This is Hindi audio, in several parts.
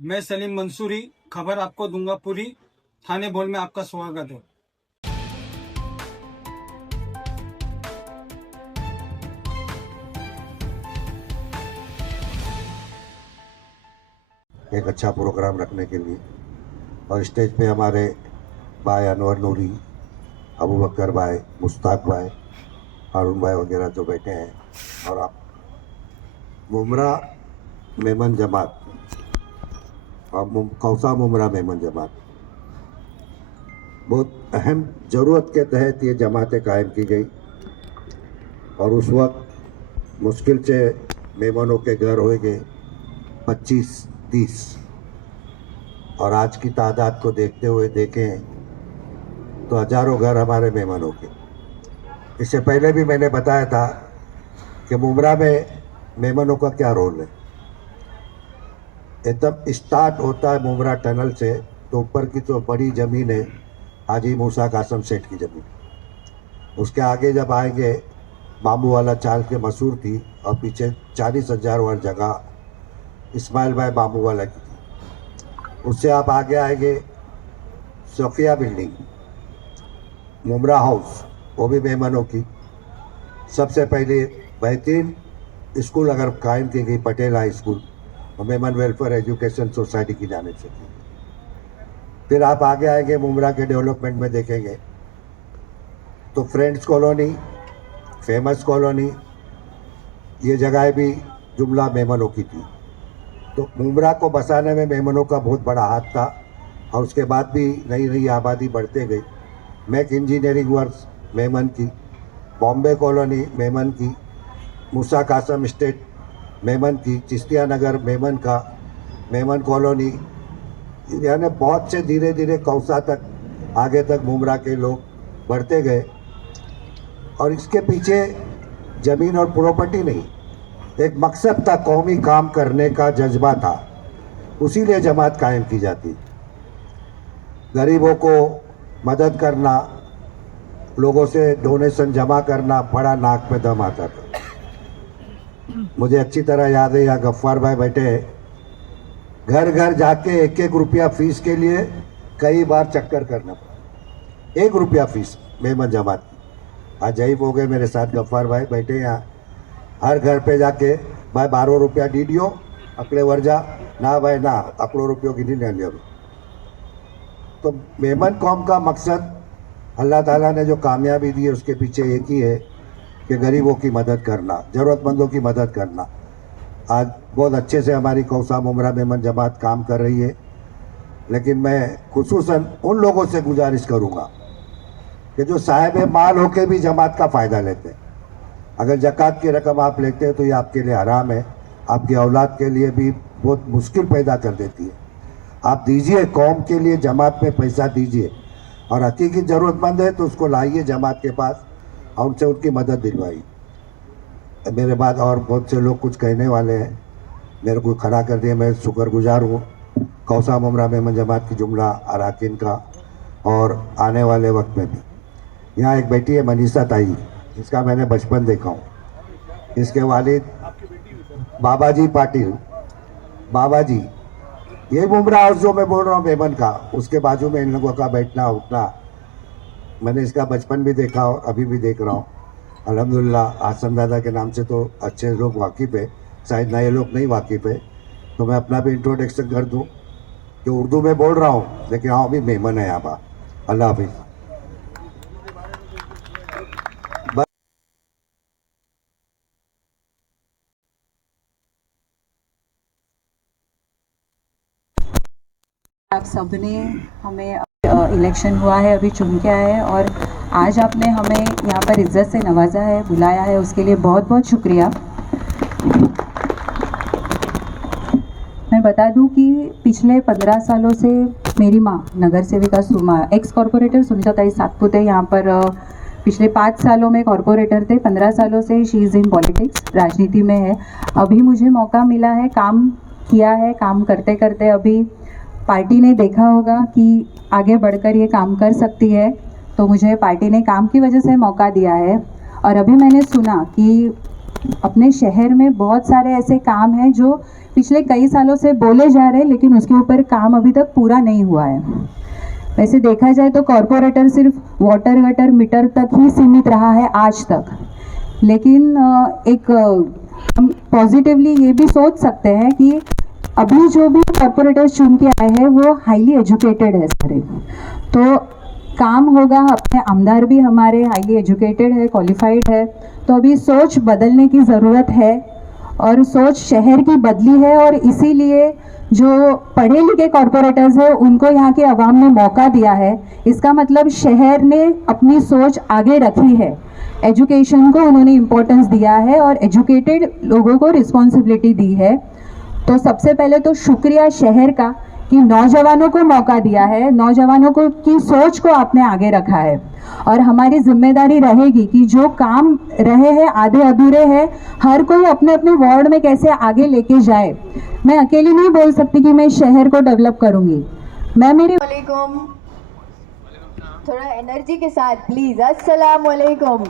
मैं सलीम मंसूरी, खबर आपको दूंगा पूरी। थाने बोल में आपका स्वागत है। एक अच्छा प्रोग्राम रखने के लिए, और स्टेज पे हमारे भाई अनवर नूरी, अबू बकर भाई, मुश्ताक भाई, हारून भाई वगैरह जो बैठे हैं, और आप मुमरा मेमन जमात और कौसा मुमरा मेमन जमात, बहुत अहम ज़रूरत के तहत ये जमातें कायम की गई। और उस वक्त मुश्किल से मेमनों के घर हो गए 25-30, और आज की तादाद को देखते हुए देखें तो हज़ारों घर हमारे मेहमानों के। इससे पहले भी मैंने बताया था कि मुमरा में मेहमानों का क्या रोल है। एकदम स्टार्ट होता है मुमरा टनल से, तो ऊपर की तो बड़ी ज़मीन है हाजी मूसा कासम सेठ की ज़मीन। उसके आगे जब आएंगे, बाबू वाला चाल के मशहूर थी, और पीछे 40,000 वाली जगह इस्माइल भाई बाबू वाला की थी। उससे आप आगे आएंगे, सोफिया बिल्डिंग, मुमरा हाउस, वो भी मेहमानों की। सबसे पहले बेहतरीन स्कूल अगर कायम की गई पटेल हाई स्कूल, और मेमन वेलफेयर एजुकेशन सोसाइटी की जानिब से की। फिर आप आगे आएंगे मुमरा के डेवलपमेंट में देखेंगे तो फ्रेंड्स कॉलोनी, फेमस कॉलोनी, ये जगह भी जुमला मेहमानों की थी। तो मुमरा को बसाने में मेहमानों का बहुत बड़ा हाथ था, और उसके बाद भी नई नई आबादी बढ़ते गई। मैक इंजीनियरिंग वर्क्स मेमन की, बॉम्बे कॉलोनी मेमन की, मूसा कासम स्टेट मेमन की, चिश्तिया नगर मेमन का, मेमन कॉलोनी, यानी बहुत से धीरे धीरे कौसा तक आगे तक मुमरा के लोग बढ़ते गए। और इसके पीछे ज़मीन और प्रॉपर्टी नहीं, एक मकसद था, कौमी काम करने का जज्बा था, उसी लिए जमात कायम की जाती। गरीबों को मदद करना, लोगों से डोनेशन जमा करना, बड़ा नाक में दम आता था। मुझे अच्छी तरह याद है, यहाँ गफ्फार भाई बैठे हैं, घर घर जाके 1-1 रुपया फीस के लिए कई बार चक्कर करना पड़ा। 1 रुपया फीस मेमन जमात की। आज जहीफ हो गए मेरे साथ गफ्फार भाई बैठे यहाँ, हर घर पे जाके भाई 12 रुपया डीडियो अकड़े वर्जा ना भाई ना, अकड़ों रुपयों की नहीं ले। तो मेमन कौम का मकसद अल्लाह ताला ने जो कामयाबी दी है, उसके पीछे एक ही है कि गरीबों की मदद करना, ज़रूरतमंदों की मदद करना। आज बहुत अच्छे से हमारी कौसा मुमरा मेमन जमात काम कर रही है, लेकिन मैं खुसूसन उन लोगों से गुजारिश करूँगा कि जो साहिब माल होकर भी जमात का फ़ायदा लेते हैं। अगर ज़कात की रकम आप लेते हैं तो ये आपके लिए हराम है, आपकी औलाद के लिए भी बहुत मुश्किल पैदा कर देती है। आप दीजिए, कौम के लिए जमात में पैसा दीजिए, और हकीकी ज़रूरतमंद है तो उसको लाइए जमात के पास और उनसे उनकी मदद दिलवाइए। मेरे बाद और बहुत से लोग कुछ कहने वाले हैं, मेरे को खड़ा कर दिया। मैं शुक्रगुजार हूँ कौसा मुमरा मेमन जमात की जुमला अरकान का, और आने वाले वक्त में भी। यहाँ एक बेटी है मनीषा ताई, इसका मैंने बचपन देखा हूँ। इसके वालिद बाबा जी पाटिल, बाबा जी, ये मुमरा हाउस जो मैं बोल रहा हूँ मेमन का, उसके बाजू में इन लोगों का बैठना उठना, मैंने इसका बचपन भी देखा और अभी भी देख रहा हूँ। अल्हम्दुलिल्लाह आसम दादा के नाम से तो अच्छे लोग वाकिफ़ है, शायद नए लोग नहीं वाकिफ़ है। तो मैं अपना भी इंट्रोडक्शन कर दूँ कि उर्दू में बोल रहा हूँ, लेकिन हाँ अभी मेमन है यहाँ पर। अल्लाह हाफिज़। आप सबने हमें इलेक्शन हुआ है, अभी चुन के आए हैं, और आज आपने हमें यहाँ पर इज्जत से नवाजा है, बुलाया है, उसके लिए बहुत बहुत शुक्रिया। मैं बता दूं कि पिछले 15 सालों से मेरी माँ नगर सेविका एक्स कॉरपोरेटर सुनीता ताई सातपुते यहाँ पर पिछले 5 सालों में कॉरपोरेटर थे। 15 सालों से शी इज़ इन पॉलिटिक्स, राजनीति में है। अभी मुझे मौका मिला है, काम किया है, काम करते करते अभी पार्टी ने देखा होगा कि आगे बढ़कर ये काम कर सकती है, तो मुझे पार्टी ने काम की वजह से मौका दिया है। और अभी मैंने सुना कि अपने शहर में बहुत सारे ऐसे काम हैं जो पिछले कई सालों से बोले जा रहे हैं, लेकिन उसके ऊपर काम अभी तक पूरा नहीं हुआ है। वैसे देखा जाए तो कॉरपोरेटर सिर्फ वाटर गटर मीटर तक ही सीमित रहा है आज तक, लेकिन हम पॉजिटिवली ये भी सोच सकते हैं कि अभी जो भी कॉरपोरेटर्स चुन के आए हैं वो हाईली एजुकेटेड है सारे, तो काम होगा। अपने आमदार भी हमारे हाईली एजुकेटेड है, क्वालिफाइड है, तो अभी सोच बदलने की ज़रूरत है और सोच शहर की बदली है, और इसीलिए जो पढ़े लिखे कॉरपोरेटर्स हैं उनको यहाँ के अवाम ने मौका दिया है। इसका मतलब शहर ने अपनी सोच आगे रखी है, एजुकेशन को उन्होंने इम्पोर्टेंस दिया है और एजुकेटेड लोगों को रिस्पॉन्सिबिलिटी दी है। तो सबसे पहले तो शुक्रिया शहर का कि नौजवानों को मौका दिया है, नौजवानों को की सोच को आपने आगे रखा है, और हमारी जिम्मेदारी रहेगी कि जो काम रहे हैं आधे अधूरे हैं, हर कोई अपने अपने वार्ड में कैसे आगे लेके जाए। मैं अकेली नहीं बोल सकती कि मैं शहर को डेवलप करूंगी, मैं मेरे वालेकुम, थोड़ा एनर्जी के साथ प्लीज। अस्सलाम वालेकुम,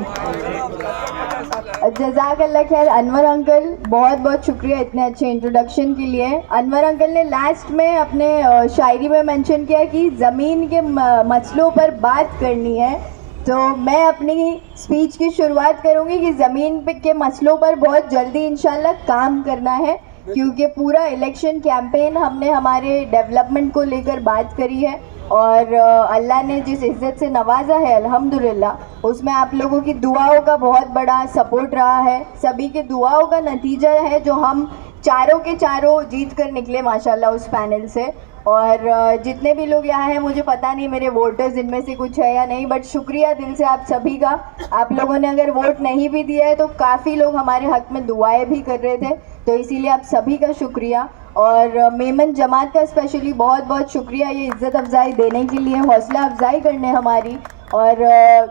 जज़ाकल्लाह खैर। अनवर अंकल बहुत बहुत शुक्रिया इतने अच्छे इंट्रोडक्शन के लिए। अनवर अंकल ने लास्ट में अपने शायरी में मेंशन किया कि ज़मीन के मसलों पर बात करनी है, तो मैं अपनी स्पीच की शुरुआत करूंगी कि ज़मीन के मसलों पर बहुत जल्दी इंशाल्लाह काम करना है, क्योंकि पूरा इलेक्शन कैंपेन हमने हमारे डेवलपमेंट को लेकर बात करी है, और अल्लाह ने जिस इज़्ज़त से नवाजा है अल्हम्दुलिल्लाह, उसमें आप लोगों की दुआओं का बहुत बड़ा सपोर्ट रहा है। सभी के दुआओं का नतीजा है जो हम चारों के चारों जीत कर निकले माशाल्लाह उस पैनल से। और जितने भी लोग यहाँ हैं, मुझे पता नहीं मेरे वोटर्स इनमें से कुछ है या नहीं, बट शुक्रिया दिल से आप सभी का। आप लोगों ने अगर वोट नहीं भी दिया है तो काफ़ी लोग हमारे हक में दुआएं भी कर रहे थे, तो इसीलिए आप सभी का शुक्रिया। और मेमन जमात का स्पेशली बहुत बहुत शुक्रिया ये इज़्ज़त अफजाई देने के लिए, हौसला अफजाई करने हमारी। और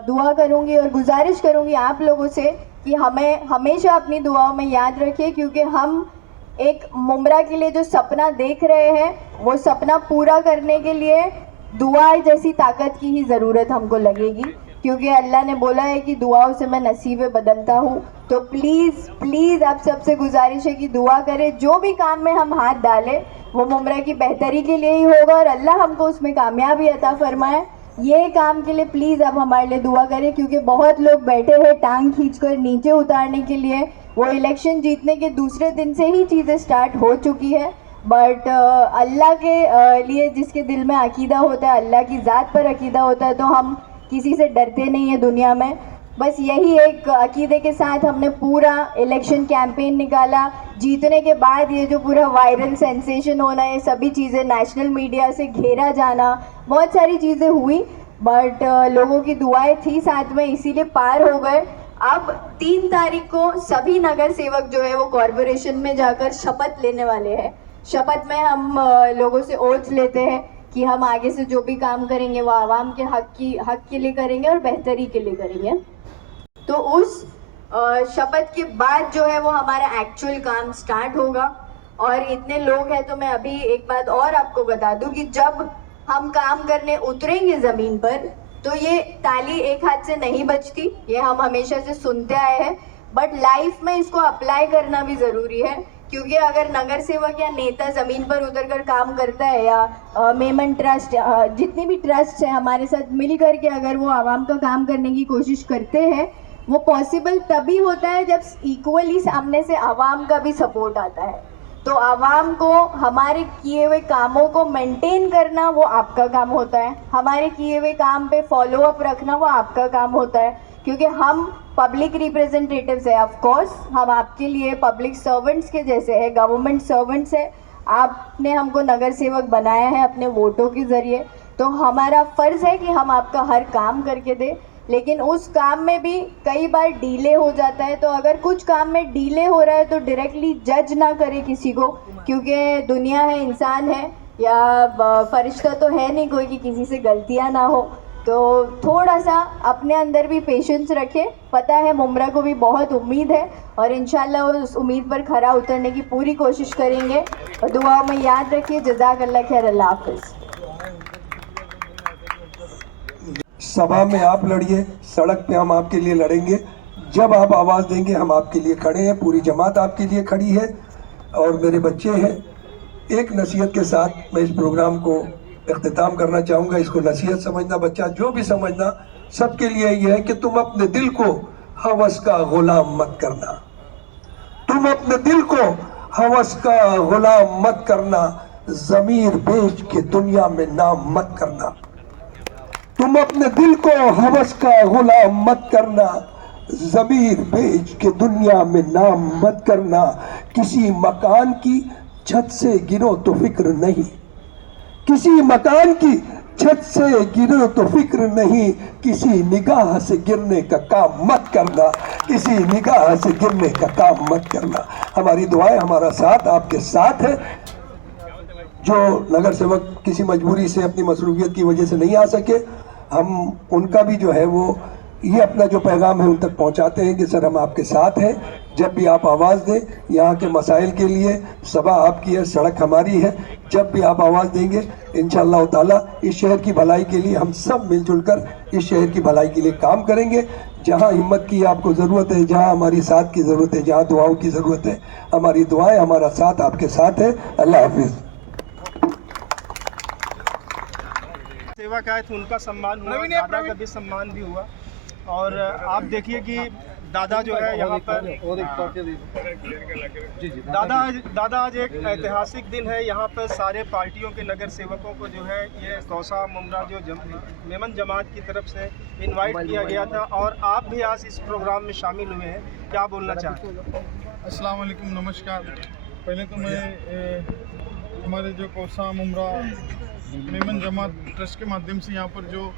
दुआ करूँगी और गुजारिश करूँगी आप लोगों से कि हमें हमेशा अपनी दुआओं में याद रखिए, क्योंकि हम एक मुमरा के लिए जो सपना देख रहे हैं, वो सपना पूरा करने के लिए दुआ जैसी ताकत की ही ज़रूरत हमको लगेगी, क्योंकि अल्लाह ने बोला है कि दुआओं से मैं नसीबें बदलता हूँ। तो प्लीज़ प्लीज़ आप सबसे गुजारिश है कि दुआ करें, जो भी काम में हम हाथ डालें वो मुमरा की बेहतरी के लिए ही होगा और अल्लाह हमको उसमें कामयाबी अता फरमाए। ये काम के लिए प्लीज़ आप हमारे लिए दुआ करें, क्योंकि बहुत लोग बैठे हैं टांग खींचकर नीचे उतारने के लिए। वो इलेक्शन जीतने के दूसरे दिन से ही चीज़ें स्टार्ट हो चुकी है, बट अल्लाह के लिए जिसके दिल में अकीदा होता है, अल्लाह की ज़ात पर अकीदा होता है, तो हम किसी से डरते नहीं है दुनिया में। बस यही एक अकीदे के साथ हमने पूरा इलेक्शन कैंपेन निकाला। जीतने के बाद ये जो पूरा वायरल सेंसेशन होना, ये सभी चीज़ें नेशनल मीडिया से घेरा जाना, बहुत सारी चीज़ें हुई, बट लोगों की दुआएं थी साथ में, इसीलिए पार हो गए। अब 3 तारीख को सभी नगर सेवक जो है वो कॉरपोरेशन में जाकर शपथ लेने वाले हैं। शपथ में हम लोगों से ओथ लेते हैं कि हम आगे से जो भी काम करेंगे वो आवाम के हक के लिए करेंगे और बेहतरी के लिए करेंगे। तो उस शपथ के बाद जो है वो हमारा एक्चुअल काम स्टार्ट होगा। और इतने लोग हैं तो मैं अभी एक बात और आपको बता दूं कि जब हम काम करने उतरेंगे ज़मीन पर, तो ये ताली एक हाथ से नहीं बजती, ये हम हमेशा से सुनते आए हैं, बट लाइफ में इसको अप्लाई करना भी ज़रूरी है। क्योंकि अगर नगर सेवक या नेता ज़मीन पर उतरकर काम करता है, या मेमन ट्रस्ट जितनी भी ट्रस्ट है हमारे साथ मिल कर के अगर वो आवाम का काम करने की कोशिश करते हैं, वो पॉसिबल तभी होता है जब इक्वली सामने से आवाम का भी सपोर्ट आता है। तो आवाम को हमारे किए हुए कामों को मेंटेन करना वो आपका काम होता है, हमारे किए हुए काम पे फॉलो अप रखना वो आपका काम होता है, क्योंकि हम पब्लिक रिप्रेजेंटेटिव्स है। ऑफ कोर्स हम आपके लिए पब्लिक सर्वेंट्स के जैसे है, गवर्नमेंट सर्वेंट्स है। आपने हमको नगर सेवक बनाया है अपने वोटों के ज़रिए, तो हमारा फ़र्ज़ है कि हम आपका हर काम करके दें। लेकिन उस काम में भी कई बार डीले हो जाता है, तो अगर कुछ काम में डीले हो रहा है तो डायरेक्टली जज ना करें किसी को, क्योंकि दुनिया है, इंसान है, या फरिश्ता तो है नहीं कोई कि किसी से गलतियां ना हो। तो थोड़ा सा अपने अंदर भी पेशेंस रखें। पता है मुमरा को भी बहुत उम्मीद है और इंशाल्लाह उस उम्मीद पर खरा उतरने की पूरी कोशिश करेंगे। और दुआओं में याद रखिए। जज़ाकल्लाह खैर। अल्लाह हाफ़िज़। सभा में आप लड़िए, सड़क पे हम आपके लिए लड़ेंगे। जब आप आवाज़ देंगे हम आपके लिए खड़े हैं, पूरी जमात आपके लिए खड़ी है। और मेरे बच्चे हैं। एक नसीहत के साथ मैं इस प्रोग्राम को इख्तिताम करना चाहूँगा। इसको नसीहत समझना, बच्चा जो भी समझना, सबके लिए ये है कि तुम अपने दिल को हवस का गुलाम मत करना। तुम अपने दिल को हवस का गुलाम मत करना, ज़मीर बेच के दुनिया में नाम मत करना। तुम अपने दिल को हवस का गुलाम मत करना, ज़मीर बेच के दुनिया में नाम मत करना। किसी मकान की छत से गिरो तो फिक्र नहीं, किसी मकान की छत से गिरो तो फिक्र नहीं, किसी निगाह से गिरने का काम मत करना, किसी निगाह से गिरने का काम मत करना। हमारी दुआएं, हमारा साथ आपके साथ है। जो नगर सेवक किसी मजबूरी से, अपनी मसरूफियत की वजह से नहीं आ सके, हम उनका भी जो है वो ये अपना जो पैगाम है उन तक पहुंचाते हैं कि सर हम आपके साथ हैं। जब भी आप आवाज़ दें, यहाँ के मसाइल के लिए सभा आपकी है, सड़क हमारी है। जब भी आप आवाज़ देंगे, इंशाअल्लाह ताला इस शहर की भलाई के लिए हम सब मिलजुल कर इस शहर की भलाई के लिए काम करेंगे। जहाँ हिम्मत की आपको ज़रूरत है, जहाँ हमारी साथ की ज़रूरत है, जहाँ दुआओं की ज़रूरत है, हमारी दुआएं, हमारा साथ आपके साथ है। अल्लाह हाफिज़। सेवा का है तो उनका सम्मान हुआ, दादा का भी सम्मान भी हुआ। और आप देखिए कि दादा जो है यहाँ पर दादा आज एक ऐतिहासिक दिन है। यहाँ पर सारे पार्टियों के नगर सेवकों को जो है ये कौसा मुमरा जो मेमन जमात की तरफ से इनवाइट किया गया था, और आप भी आज इस प्रोग्राम में शामिल हुए हैं। क्या बोलना चाहते हैं? अस्सलाम वालेकुम, नमस्कार। पहले तो मैं हमारे जो कौसा मुमरा मेमन जमात ट्रस्ट के माध्यम से यहाँ पर जो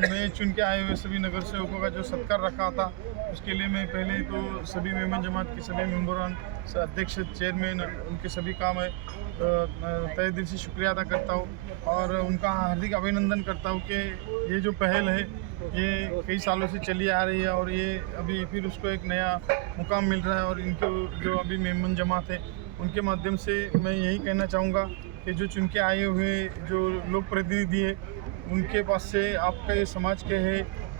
नए चुन के आए हुए सभी नगर सेवकों का जो सत्कार रखा था, उसके लिए मैं पहले तो सभी मेमन जमात के सभी मेम्बरान, अध्यक्ष, चेयरमैन, उनके सभी काम है तहे दिल से शुक्रिया अदा करता हूँ और उनका हार्दिक अभिनंदन करता हूँ कि ये जो पहल है ये कई सालों से चली आ रही है और ये अभी फिर उसको एक नया मुकाम मिल रहा है। और इनके जो अभी मेमन जमात है उनके माध्यम से मैं यही कहना चाहूँगा कि जो चुन के आए हुए जो लोक प्रतिनिधि है उनके पास से आपका ये समाज के है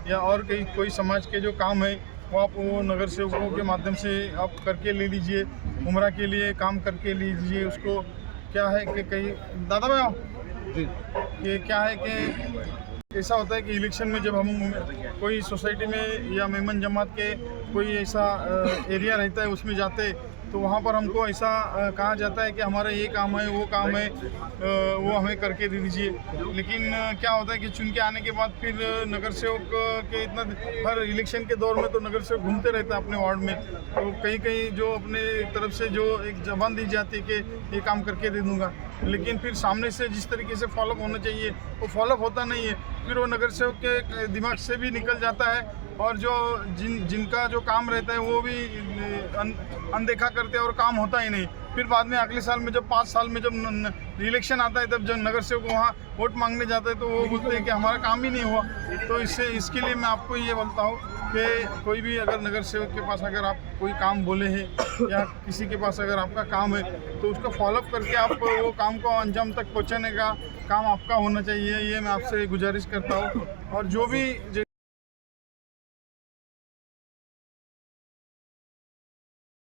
या और कई कोई समाज के जो काम है वो नगर सेवकों के माध्यम से आप करके ले लीजिए, उमरा के लिए काम करके लीजिए। उसको क्या है कि कई दादा भाई आओ, ये क्या है कि ऐसा होता है कि इलेक्शन में जब हम कोई सोसाइटी में या मेमन जमात के कोई ऐसा एरिया रहता है उसमें जाते तो वहाँ पर हमको ऐसा कहा जाता है कि हमारा ये काम है, वो काम है, वो हमें करके दे दीजिए। लेकिन क्या होता है कि चुन के आने के बाद फिर नगर सेवक के इतना हर इलेक्शन के दौर में तो नगर सेवक घूमते रहता है अपने वार्ड में, तो कहीं कहीं जो अपने तरफ से जो एक जबान दी जाती है कि ये काम करके दे दूँगा, लेकिन फिर सामने से जिस तरीके से फॉलोअप होना चाहिए वो फॉलोअप होता नहीं है। फिर वो नगर सेवक के दिमाग से भी निकल जाता है और जो जिनका जो काम रहता है वो भी अनदेखा करते हैं और काम होता ही नहीं। फिर बाद में अगले साल में जब 5 साल में जब इलेक्शन आता है तब जब नगर सेवक वहाँ वोट मांगने जाते हैं तो वो बोलते हैं कि हमारा काम ही नहीं हुआ। तो इसके लिए मैं आपको ये बोलता हूँ कि कोई भी अगर नगर सेवक के पास अगर आप कोई काम बोले हैं या किसी के पास अगर आपका काम है तो उसको फॉलोअप करके आप वो काम को अंजाम तक पहुँचाने का काम आपका होना चाहिए, ये मैं आपसे गुजारिश करता हूँ। और जो भी